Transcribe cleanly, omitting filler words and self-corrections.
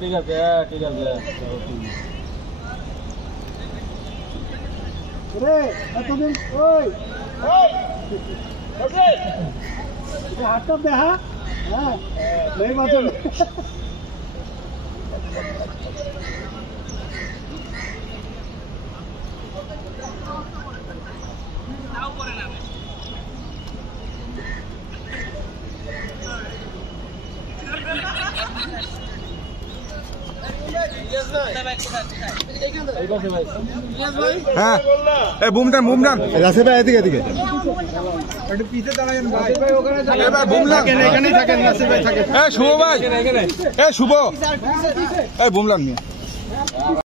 ঠিক আছে ঠিক আছে এতদিন ওই হাতটা দেখা হ্যাঁ নেই বাঁচল হ্যাঁ এই বুমদান বুমদান রাসেল ভাই এদিকে এদিকে একটু পিছে দাঁড়াবেন ভাই ভাই বুমলান এখানেই থাকেন রাসেল ভাই থাকেন শুভ ভাই শুভ এই বুমলান নিয়ে